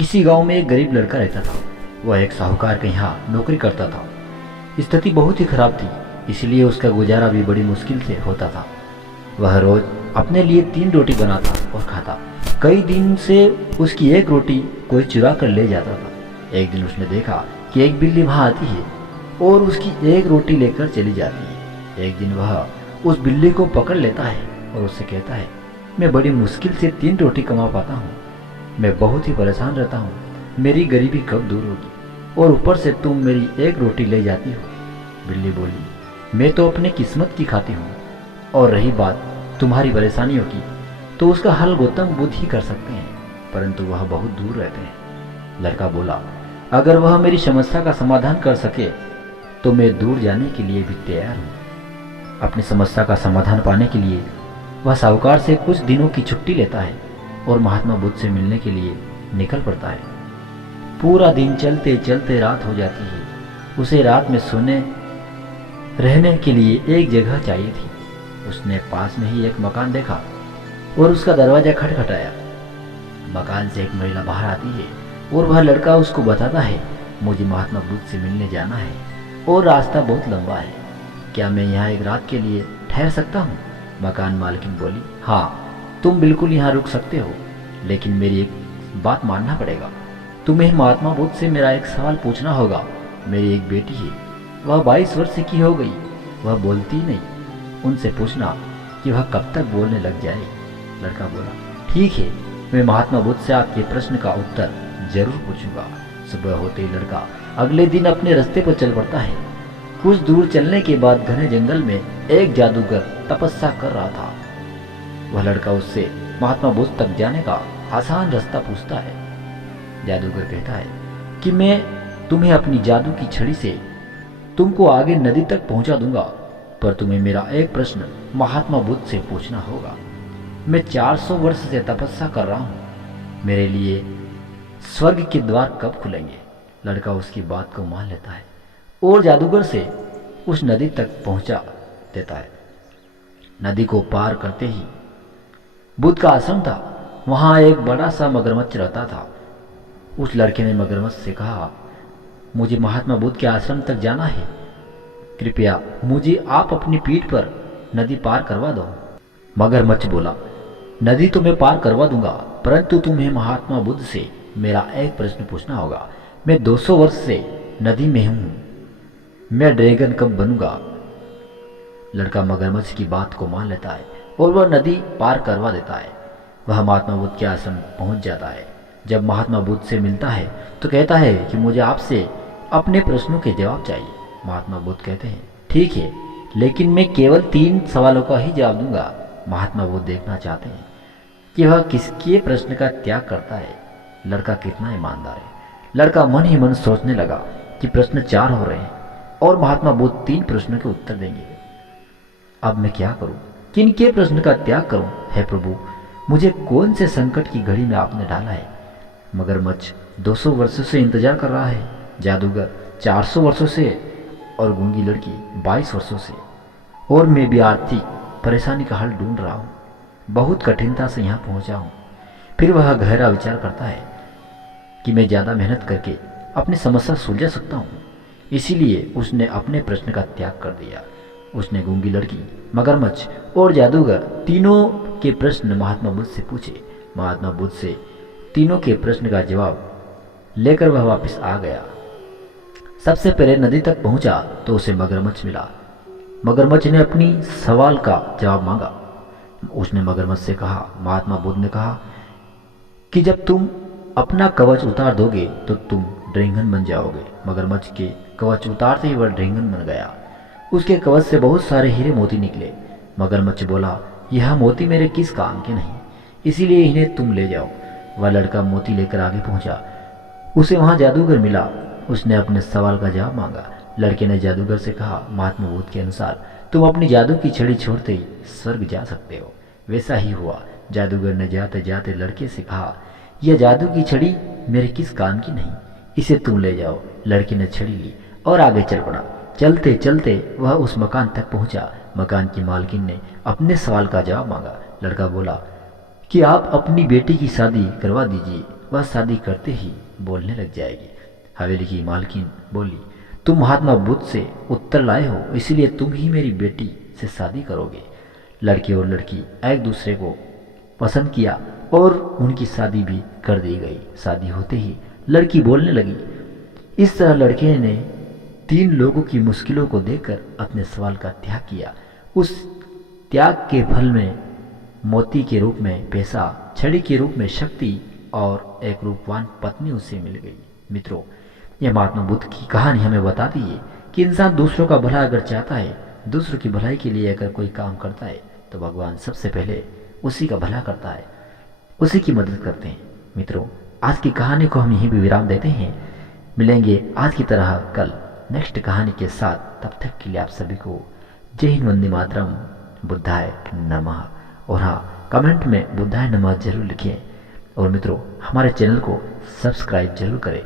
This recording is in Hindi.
किसी गांव में एक गरीब लड़का रहता था। वह एक साहूकार के यहाँ नौकरी करता था। स्थिति बहुत ही खराब थी, इसलिए उसका गुजारा भी बड़ी मुश्किल से होता था। वह रोज अपने लिए 3 रोटी बनाता और खाता। कई दिन से उसकी एक रोटी कोई चुरा कर ले जाता था। एक दिन उसने देखा कि एक बिल्ली वहां आती है और उसकी एक रोटी लेकर चली जाती है। एक दिन वह उस बिल्ली को पकड़ लेता है और उससे कहता है, मैं बड़ी मुश्किल से 3 रोटी कमा पाता हूँ। मैं बहुत ही परेशान रहता हूँ। मेरी गरीबी कब दूर होगी? और ऊपर से तुम मेरी एक रोटी ले जाती हो। बिल्ली बोली, मैं तो अपने किस्मत की खाती हूँ, और रही बात तुम्हारी परेशानियों की, तो उसका हल गौतम बुद्ध ही कर सकते हैं, परंतु वह बहुत दूर रहते हैं। लड़का बोला, अगर वह मेरी समस्या का समाधान कर सके तो मैं दूर जाने के लिए भी तैयार हूँ। अपनी समस्या का समाधान पाने के लिए वह साहूकार से कुछ दिनों की छुट्टी लेता है और महात्मा बुद्ध से मिलने के लिए निकल पड़ता है। पूरा दिन चलते चलते रात हो जाती है। उसे रात में सोने रहने के लिए एक जगह चाहिए थी। उसने पास में ही एक मकान देखा और उसका दरवाजा खटखटाया। मकान से एक महिला बाहर आती है और वह लड़का उसको बताता है, मुझे महात्मा बुद्ध से मिलने जाना है और रास्ता बहुत लंबा है। क्या मैं यहाँ एक रात के लिए ठहर सकता हूँ? मकान मालकिन बोली, हाँ, तुम बिल्कुल यहाँ रुक सकते हो, लेकिन मेरी एक बात मानना पड़ेगा। तुम्हें महात्मा बुद्ध से मेरा एक सवाल पूछना होगा। मेरी एक बेटी है, वह 22 वर्ष की हो गई, वह बोलती नहीं। उनसे पूछना कि वह कब तक बोलने लग जाए। लड़का बोला, ठीक है, मैं महात्मा बुद्ध से आपके प्रश्न का उत्तर जरूर पूछूंगा। सुबह होते ही लड़का अगले दिन अपने रास्ते पर चल पड़ता है। कुछ दूर चलने के बाद घने जंगल में एक जादूगर तपस्या कर रहा था। वह लड़का उससे महात्मा बुद्ध तक जाने का आसान रास्ता पूछता है। जादूगर कहता है कि मैं तुम्हें अपनी जादू की छड़ी से तुमको आगे नदी तक पहुंचा दूंगा, पर तुम्हें मेरा एक प्रश्न महात्मा बुद्ध से पूछना होगा। मैं 400 वर्ष से तपस्या कर रहा हूं, मेरे लिए स्वर्ग के द्वार कब खुलेंगे? लड़का उसकी बात को मान लेता है और जादूगर से उस नदी तक पहुंचा देता है। नदी को पार करते ही बुद्ध का आश्रम था। वहां एक बड़ा सा मगरमच्छ रहता था। उस लड़के ने मगरमच्छ से कहा, मुझे महात्मा बुद्ध के आश्रम तक जाना है, कृपया मुझे आप अपनी पीठ पर नदी पार करवा दो। मगरमच्छ बोला, नदी तो मैं पार करवा दूंगा, परंतु तुम्हें महात्मा बुद्ध से मेरा एक प्रश्न पूछना होगा। मैं 200 वर्ष से नदी में हूं, मैं ड्रैगन कब बनूंगा? लड़का मगरमच्छ की बात को मान लेता है और वह नदी पार करवा देता है। वह महात्मा बुद्ध के आश्रम पहुंच जाता है। जब महात्मा बुद्ध से मिलता है तो कहता है कि मुझे आपसे अपने प्रश्नों के जवाब चाहिए। महात्मा बुद्ध कहते हैं, ठीक है, लेकिन मैं केवल 3 सवालों का ही जवाब दूंगा। महात्मा बुद्ध देखना चाहते हैं कि वह किसके प्रश्न का त्याग करता है। लड़का कितना ईमानदार है। लड़का मन ही मन सोचने लगा कि प्रश्न 4 हो रहे हैं और महात्मा बुद्ध 3 प्रश्नों के उत्तर देंगे। अब मैं क्या करूं? किनके प्रश्न का त्याग करूं? हे प्रभु, मुझे कौन से संकट की घड़ी में आपने डाला है? मगरमच्छ 200 वर्षों से इंतजार कर रहा है, जादूगर 400 वर्षों से और गूंगी लड़की 22 वर्षों से, और मैं भी आर्थिक परेशानी का हल ढूंढ रहा हूँ। बहुत कठिनता से यहाँ पहुँचा हूँ। फिर वह गहरा विचार करता है कि मैं ज़्यादा मेहनत करके अपनी समस्या सुलझा सकता हूँ। इसीलिए उसने अपने प्रश्न का त्याग कर दिया। उसने गूंगी लड़की, मगरमच्छ और जादूगर तीनों के प्रश्न महात्मा बुद्ध से पूछे। महात्मा बुद्ध से तीनों के प्रश्न का जवाब लेकर वह वापस आ गया। सबसे पहले नदी तक पहुंचा तो उसे मगरमच्छ मिला। मगरमच्छ ने अपनी सवाल का जवाब मांगा। उसने मगरमच्छ से कहा, महात्मा बुद्ध ने कहा कि जब तुम अपना कवच उतार दोगे तो तुम ड्रैगन बन जाओगे। मगरमच्छ के कवच उतारते ही वह ड्रैगन बन गया। उसके कवच से बहुत सारे हीरे मोती निकले। मगरमच्छ बोला, यह मोती मेरे किस काम के नहीं, इसीलिए इन्हें तुम ले जाओ। वह लड़का मोती लेकर आगे पहुंचा। उसे वहां जादूगर मिला। उसने अपने सवाल का जवाब मांगा। लड़के ने जादूगर से कहा, महात्मा बुद्ध के अनुसार तुम अपनी जादू की छड़ी छोड़ते ही स्वर्ग जा सकते हो। वैसा ही हुआ। जादूगर ने जाते जाते लड़के से कहा, यह जादू की छड़ी मेरे किस काम की नहीं, इसे तुम ले जाओ। लड़के ने छड़ी ली और आगे चल पड़ा। चलते चलते वह उस मकान तक पहुंचा। मकान की मालकिन ने अपने सवाल का जवाब मांगा। लड़का बोला कि आप अपनी बेटी की शादी करवा दीजिए। वह शादी करते ही बोलने लग जाएगी। हवेली की मालकिन बोली, तुम महात्मा बुद्ध से उत्तर लाए हो, इसीलिए तुम ही मेरी बेटी से शादी करोगे। लड़के और लड़की एक दूसरे को पसंद किया और उनकी शादी भी कर दी गई। शादी होते ही लड़की बोलने लगी। इस तरह लड़के ने 3 लोगों की मुश्किलों को देखकर अपने सवाल का त्याग किया। उस त्याग के फल में मोती के रूप में पैसा, छड़ी के रूप में शक्ति और एक रूपवान पत्नी उसे मिल गई। मित्रों, यह महात्मा बुद्ध की कहानी हमें बताती है कि इंसान दूसरों का भला अगर चाहता है, दूसरों की भलाई के लिए अगर कोई काम करता है तो भगवान सबसे पहले उसी का भला करता है, उसी की मदद करते हैं। मित्रों, आज की कहानी को हम यहीं भी विराम देते हैं। मिलेंगे आज की तरह कल नेक्स्ट कहानी के साथ। तब तक के लिए आप सभी को जय हिंद, वंदे मातरम, बुद्धाय नमः। और हाँ, कमेंट में बुद्धाय नमः जरूर लिखें। और मित्रों, हमारे चैनल को सब्सक्राइब जरूर करें।